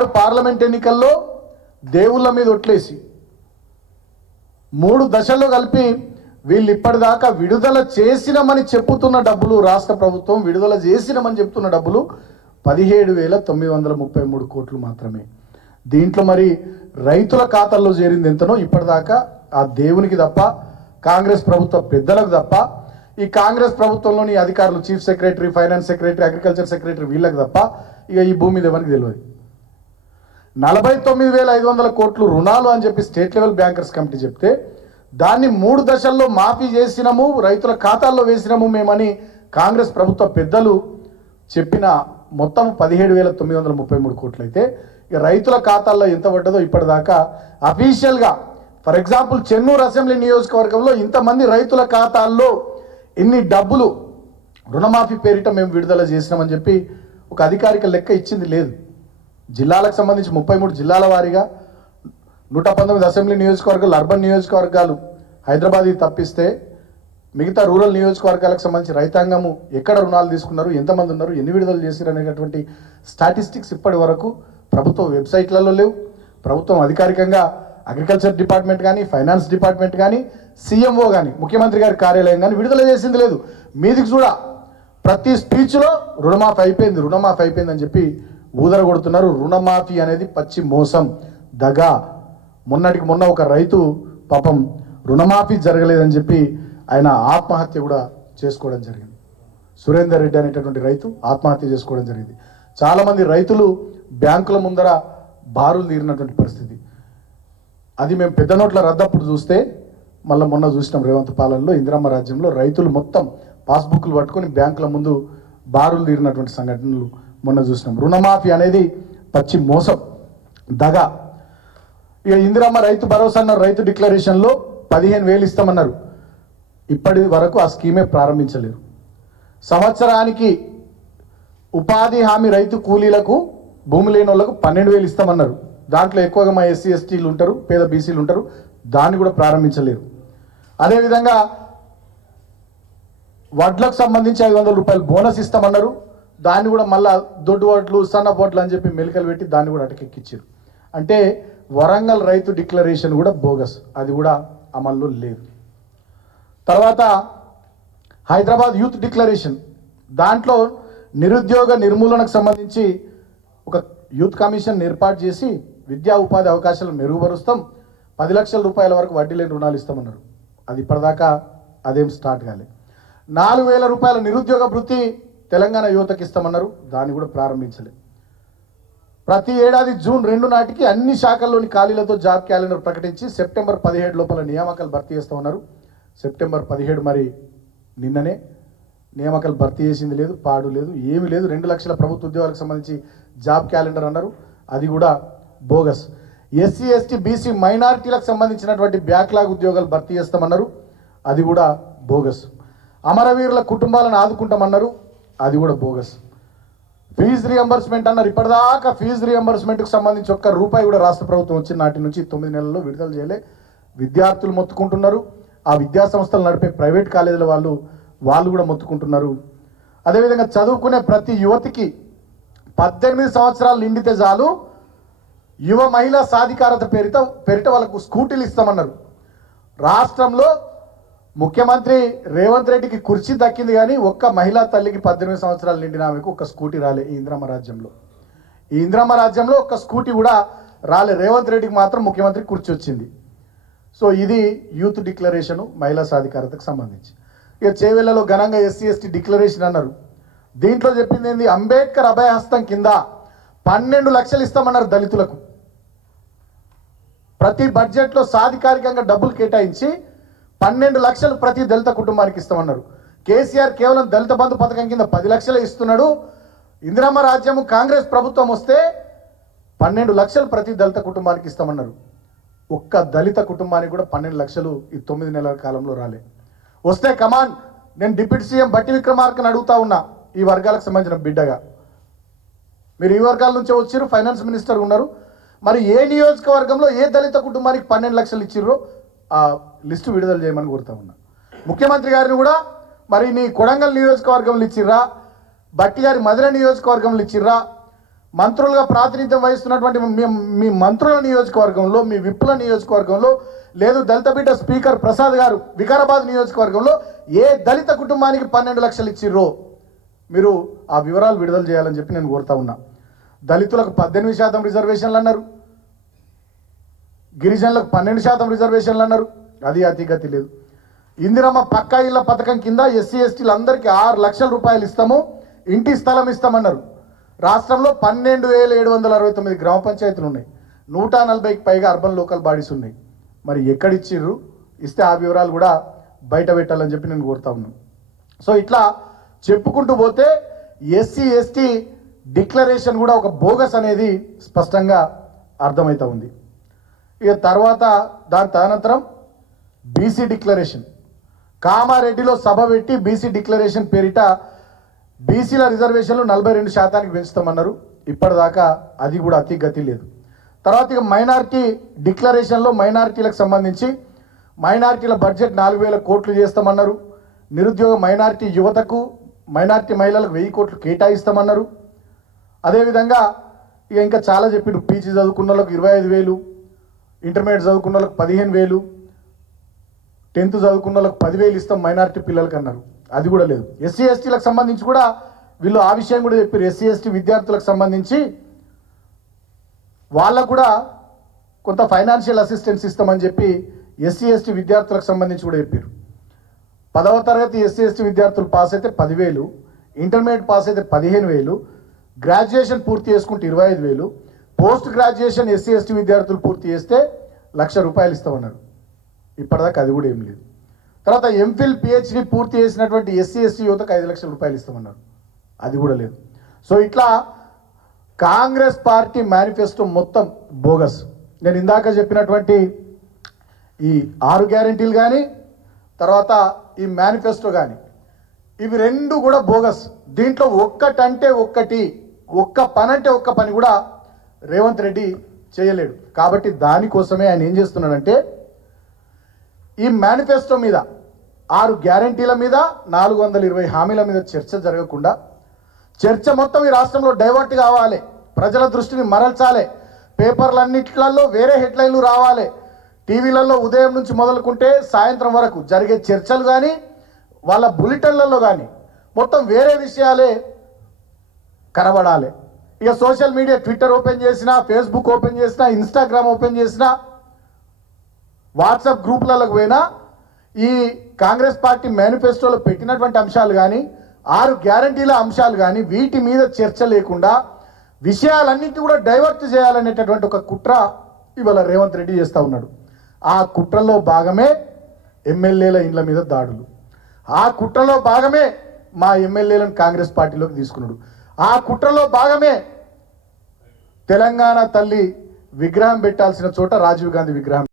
ఆనాడు పార్లమెంట్ ఎన్నికల్లో దేవుళ్ళ మీద ఒట్లేసి 3 దశల్లో కలిపి వీళ్ళు ఇప్పటిదాకా విడుదల చేసినామని చెప్పుతున్న డబ్బులు, రాష్ట్ర ప్రభుత్వం విడుదల చేసినామని చెప్తున్న డబ్బులు 17,933 కోట్లు మాత్రమే. దీంట్లో మరి రైతుల ఖాతాల్లో చేరింది ఎంతనో ఇప్పటిదాకా ఆ దేవునికి తప్ప, కాంగ్రెస్ ప్రభుత్వ పెద్దలకు తప్ప, ఈ కాంగ్రెస్ ప్రభుత్వంలోని అధికారులు, chief secretary, finance secretary, agriculture secretary వీళ్ళకి తప్ప ఇక ఈ భూమి మీద ఎవరికి తెలియదు. 49,500 కోట్లు రుణాలు అని చెప్పి స్టేట్ లెవెల్ బ్యాంకర్స్ కమిటీ చెప్తే దాన్ని 3 దశల్లో మాఫీ చేసినాము, రైతుల ఖాతాల్లో వేసినాము మేమని కాంగ్రెస్ ప్రభుత్వ పెద్దలు చెప్పిన మొత్తం 17,933 కోట్లు అయితే ఇక రైతుల ఖాతాల్లో ఎంత పడ్డదో ఇప్పటిదాకా అఫీషియల్గా, ఫర్ ఎగ్జాంపుల్ చెన్నూరు అసెంబ్లీ నియోజకవర్గంలో ఇంతమంది రైతుల ఖాతాల్లో ఇన్ని డబ్బులు రుణమాఫీ పేరిట మేము విడుదల చేసినామని చెప్పి ఒక అధికారిక లెక్క ఇచ్చింది లేదు. జిల్లాలకు సంబంధించి 33 జిల్లాల వారీగా 119 అసెంబ్లీ నియోజకవర్గాలు, అర్బన్ నియోజకవర్గాలు హైదరాబాద్కి తప్పిస్తే మిగతా రూరల్ నియోజకవర్గాలకు సంబంధించి రైతాంగము ఎక్కడ రుణాలు తీసుకున్నారు, ఎంతమంది ఉన్నారు, ఎన్ని విడుదల చేశారు అనేటటువంటి స్టాటిస్టిక్స్ ఇప్పటి వరకు ప్రభుత్వ వెబ్సైట్లలో లేవు. ప్రభుత్వం అధికారికంగా అగ్రికల్చర్ డిపార్ట్మెంట్ కానీ, ఫైనాన్స్ డిపార్ట్మెంట్ కానీ, సీఎంఓ కానీ, ముఖ్యమంత్రి గారి కార్యాలయం కానీ విడుదల చేసింది లేదు. మీదికి కూడా ప్రతి స్పీచ్లో రుణమాఫీ అయిపోయింది, రుణమాఫీ అయిపోయింది అని చెప్పి ఊదర కొడుతున్నారు. రుణమాఫీ అనేది పచ్చి మోసం, దగా. మొన్నటికి మొన్న ఒక రైతు పాపం రుణమాఫీ జరగలేదని చెప్పి ఆయన ఆత్మహత్య కూడా చేసుకోవడం జరిగింది. సురేందర్ రెడ్డి అనేటటువంటి రైతు ఆత్మహత్య చేసుకోవడం జరిగింది. చాలామంది రైతులు బ్యాంకుల ముందర బారులు తీరినటువంటి పరిస్థితి. అది మేము పెద్ద నోట్ల రద్దప్పుడు చూస్తే మళ్ళీ మొన్న చూసినాం రేవంత్ పాలనలో, ఇందిరమ్మ రాజ్యంలో రైతులు మొత్తం పాస్బుక్లు పట్టుకొని బ్యాంకుల ముందు బారులు తీరినటువంటి సంఘటనలు మొన్న చూసినాం. రుణమాఫీ అనేది పచ్చి మోసం, దగ. ఇక ఇందిరమ్మ రైతు భరోసా అన్నారు, రైతు డిక్లరేషన్లో 15,000 ఇస్తామన్నారు. ఇప్పటి వరకు ఆ స్కీమే ప్రారంభించలేరు. సంవత్సరానికి ఉపాధి హామీ రైతు కూలీలకు, భూమి లేని వాళ్ళకు 12,000 ఇస్తామన్నారు. దాంట్లో ఎక్కువగా మా ఎస్సీ ఎస్టీలు ఉంటారు, పేద బీసీలు ఉంటారు. దాన్ని కూడా ప్రారంభించలేరు. అదేవిధంగా వడ్లకు సంబంధించి 500 రూపాయలు బోనస్ ఇస్తామన్నారు. దాన్ని కూడా మళ్ళా దొడ్డు వడ్లు, సన్న వడ్లు అని చెప్పి మెలికలు పెట్టి దాన్ని కూడా అటకెక్కిచ్చారు. అంటే వరంగల్ రైతు డిక్లరేషన్ కూడా బోగస్, అది కూడా అమల్లో లేదు. తర్వాత హైదరాబాద్ యూత్ డిక్లరేషన్, దాంట్లో నిరుద్యోగ నిర్మూలనకు సంబంధించి ఒక యూత్ కమిషన్ ఏర్పాటు చేసి విద్యా ఉపాధి అవకాశాలు మెరుగుపరుస్తాం, 10 లక్షల రూపాయల వరకు వడ్డీ లేని రుణాలు ఇస్తామన్నారు. అది ఇప్పటిదాకా అదేం స్టార్ట్ కాలేదు. 4,000 రూపాయల నిరుద్యోగ భృతి తెలంగాణ యువతకి ఇస్తామన్నారు. దాన్ని కూడా ప్రారంభించలేదు. ప్రతి ఏడాది జూన్ 2 నాటికి అన్ని శాఖల్లోని ఖాళీలతో జాబ్ క్యాలెండర్ ప్రకటించి సెప్టెంబర్ 17 లోపల నియామకాలు భర్తీ చేస్తామన్నారు. సెప్టెంబర్ 17 మరి నిన్ననే నియామకాలు భర్తీ చేసింది లేదు, పాడు లేదు, ఏమీ లేదు. 2 లక్షల ప్రభుత్వ ఉద్యోగాలకు సంబంధించి జాబ్ క్యాలెండర్ అన్నారు, అది కూడా బోగస్. ఎస్సీ ఎస్టీ బీసీ మైనారిటీలకు సంబంధించినటువంటి బ్యాక్లాగ్ ఉద్యోగాలు భర్తీ చేస్తామన్నారు, అది కూడా బోగస్. అమరవీరుల కుటుంబాలను ఆదుకుంటామన్నారు, అది కూడా బోగస్. ఫీజు రియంబర్స్మెంట్ అన్నారు, ఇప్పటిదాకా ఫీజు రియంబర్స్మెంట్కి సంబంధించి ఒక్క రూపాయి కూడా రాష్ట్ర ప్రభుత్వం వచ్చిన నాటి నుంచి 9 నెలల్లో విడుదల చేయలే. విద్యార్థులు మొత్తుకుంటున్నారు, ఆ విద్యా సంస్థలు నడిపే ప్రైవేట్ కాలేజీల వాళ్ళు కూడా మొత్తుకుంటున్నారు. అదేవిధంగా చదువుకునే ప్రతి యువతికి 18 సంవత్సరాలు నిండితే చాలు యువ మహిళా సాధికారత పేరిట వాళ్ళకు స్కూటీలు ఇస్తామన్నారు. రాష్ట్రంలో ముఖ్యమంత్రి రేవంత్ రెడ్డికి కుర్చీ దక్కింది, కానీ ఒక్క మహిళా తల్లికి 18 సంవత్సరాలు నిండిన ఆమెకు ఒక్క స్కూటీ రాలే ఈ ఇందిరమ్మ రాజ్యంలో. ఈ ఇందిరమ్మ రాజ్యంలో ఒక్క స్కూటీ కూడా రాలే. రేవంత్ రెడ్డికి మాత్రం ముఖ్యమంత్రి కుర్చీ వచ్చింది. సో ఇది యూత్ డిక్లరేషను మహిళా సాధికారతకు సంబంధించి. ఇక చేవెళ్లలో ఘనంగా ఎస్సీ ఎస్టీ డిక్లరేషన్ అన్నారు. దీంట్లో చెప్పింది ఏంది, అంబేద్కర్ అభయహస్తం కింద 12 లక్షలు ఇస్తామన్నారు దళితులకు. ప్రతి బడ్జెట్లో సాధికారికంగా డబ్బులు కేటాయించి 12 లక్షలు ప్రతి దళిత కుటుంబానికి ఇస్తామన్నారు. కేసీఆర్ కేవలం దళిత బంధు పథకం కింద 10 లక్షలే ఇస్తున్నాడు. ఇందిరమ్మ రాజ్యము కాంగ్రెస్ ప్రభుత్వం వస్తే 12 లక్షలు ప్రతి దళిత కుటుంబానికి ఇస్తామన్నారు. ఒక్క దళిత కుటుంబానికి కూడా 12 లక్షలు ఈ 9 నెలల కాలంలో రాలే. వస్తే కమాన్, నేను డిప్యూటీ సీఎం బట్టి విక్రమార్కని అడుగుతా ఉన్నా, ఈ వర్గాలకు సంబంధించిన బిడ్డగా, మీరు ఈ వర్గాల నుంచే వచ్చారు, ఫైనాన్స్ మినిస్టర్ ఉన్నారు, మరి ఏ నియోజకవర్గంలో ఏ దళిత కుటుంబానికి 12 లక్షలు ఇచ్చిర్రో ఆ లిస్టు విడుదల చేయమని కోరుతా ఉన్నా. ముఖ్యమంత్రి గారిని కూడా మరి నీ కొడంగల్ నియోజకవర్గంలో ఇచ్చిర్రా, బట్టి గారి మధుర నియోజకవర్గంలో ఇచ్చిర్రా, మంత్రులుగా ప్రాతినిధ్యం వహిస్తున్నటువంటి మీ మంత్రుల నియోజకవర్గంలో, మీ విప్పుల నియోజకవర్గంలో, లేదు దళిత బిడ్డ స్పీకర్ ప్రసాద్ గారు వికారాబాద్ నియోజకవర్గంలో ఏ దళిత కుటుంబానికి 12 లక్షలు ఇచ్చిర్రో మీరు ఆ వివరాలు విడుదల చేయాలని చెప్పి నేను కోరుతా ఉన్నా. దళితులకు 18% రిజర్వేషన్లు అన్నారు, గిరిజనులకు 12% రిజర్వేషన్లు అన్నారు, అది అతిగతి లేదు. ఇందిరమ్మ పక్కా ఇళ్ల పథకం కింద ఎస్సీ ఎస్టీలు అందరికీ 6 లక్షల రూపాయలు ఇస్తాము, ఇంటి స్థలం ఇస్తామన్నారు. రాష్ట్రంలో 12,769 గ్రామ పంచాయతీలు ఉన్నాయి, 140కి పైగా అర్బన్ లోకల్ బాడీస్ ఉన్నాయి. మరి ఎక్కడిచ్చిర్రు, ఇస్తే ఆ వివరాలు కూడా బయట పెట్టాలని చెప్పి నేను కోరుతా ఉన్నాను. సో ఇట్లా చెప్పుకుంటూ పోతే ఎస్సీ ఎస్టీ డిక్లరేషన్ కూడా ఒక బోగస్ అనేది స్పష్టంగా అర్థమవుతా ఉంది. ఇక తర్వాత దాని తదనంతరం బీసీ డిక్లరేషన్, కామారెడ్డిలో సభ పెట్టి బీసీ డిక్లరేషన్ పేరిట బీసీల రిజర్వేషన్లు 42% పెంచుతామన్నారు. ఇప్పటిదాకా అది కూడా అతి గతి లేదు. తర్వాత ఇక మైనారిటీ డిక్లరేషన్లో మైనారిటీలకు సంబంధించి మైనారిటీల బడ్జెట్ 4,000 కోట్లు చేస్తామన్నారు. నిరుద్యోగ మైనారిటీ యువతకు, మైనారిటీ మహిళలకు 1000 కోట్లు కేటాయిస్తామన్నారు. అదేవిధంగా ఇక ఇంకా చాలా చెప్పిండు. పీజీ చదువుకున్న వాళ్ళకు 25,000, ఇంటర్మీడియట్ చదువుకున్న వాళ్ళకు 15,000, 10th చదువుకున్న వాళ్ళకు 10,000 ఇస్తాం మైనారిటీ పిల్లలకి అన్నారు. అది కూడా లేదు. ఎస్సీ ఎస్టీలకు సంబంధించి కూడా వీళ్ళు ఆ విషయం కూడా చెప్పారు. ఎస్సీ ఎస్టీ విద్యార్థులకు సంబంధించి వాళ్ళకు కూడా కొంత ఫైనాన్షియల్ అసిస్టెన్స్ ఇస్తామని చెప్పి ఎస్సీ ఎస్టీ విద్యార్థులకు సంబంధించి కూడా చెప్పారు. 10వ తరగతి ఎస్సీ ఎస్టీ విద్యార్థులు పాస్ అయితే 10,000, ఇంటర్మీడియట్ పాస్ అయితే 15,000, గ్రాడ్యుయేషన్ పూర్తి చేసుకుంటే 25,000, పోస్ట్ గ్రాడ్యుయేషన్ ఎస్సీ ఎస్టీ విద్యార్థులు పూర్తి చేస్తే 1,00,000 రూపాయలు ఇస్తామన్నారు. ఇప్పటిదాకా అది కూడా ఏం లేదు. తర్వాత ఎంఫిల్ పిహెచ్డి పూర్తి చేసినటువంటి ఎస్సీ ఎస్టీ యువతకు 5 లక్షల రూపాయలు ఇస్తామన్నారు. అది కూడా లేదు. సో ఇట్లా కాంగ్రెస్ పార్టీ మేనిఫెస్టో మొత్తం బోగస్. నేను ఇందాక చెప్పినటువంటి ఈ 6 గ్యారెంటీలు కానీ, తర్వాత ఈ మేనిఫెస్టో కానీ, ఇవి రెండు కూడా బోగస్. దీంట్లో ఒక్కటంటే ఒక్కటి, ఒక్క పని అంటే ఒక్క పని కూడా రేవంత్ రెడ్డి చేయలేడు. కాబట్టి దానికోసమే ఆయన ఏం చేస్తున్నాడంటే ఈ మేనిఫెస్టో మీద, 6 గ్యారెంటీల మీద, 420 హామీల మీద చర్చ జరగకుండా, చర్చ మొత్తం ఈ రాష్ట్రంలో డైవర్ట్ కావాలి, ప్రజల దృష్టిని మరల్చాలి, పేపర్లన్నిట్లలో వేరే హెడ్లైన్లు రావాలి, టీవీలలో ఉదయం నుంచి మొదలుకుంటే సాయంత్రం వరకు జరిగే చర్చలు కానీ, వాళ్ళ బులెటిన్లలో కానీ మొత్తం వేరే విషయాలే కనబడాలి. ఇక సోషల్ మీడియా, ట్విట్టర్ ఓపెన్ చేసినా, ఫేస్బుక్ ఓపెన్ చేసినా, ఇన్స్టాగ్రామ్ ఓపెన్ చేసినా, వాట్సాప్ గ్రూపులకు పోయినా ఈ కాంగ్రెస్ పార్టీ మేనిఫెస్టోలో పెట్టినటువంటి అంశాలు కానీ, 6 గ్యారంటీల అంశాలు కానీ, వీటి మీద చర్చ లేకుండా విషయాలన్నింటినీ కూడా డైవర్ట్ చేయాలనేటటువంటి ఒక కుట్ర ఇవాళ రేవంత్ రెడ్డి చేస్తూ ఉన్నాడు. ఆ కుట్రలో భాగమే ఎమ్మెల్యేల ఇండ్ల మీద దాడులు. ఆ కుట్రలో భాగమే మా ఎమ్మెల్యేలను కాంగ్రెస్ పార్టీలోకి తీసుకున్నాడు. ఆ కుట్రలో భాగమే తెలంగాణ తల్లి విగ్రహం పెట్టాల్సిన చోట రాజీవ్ గాంధీ విగ్రహం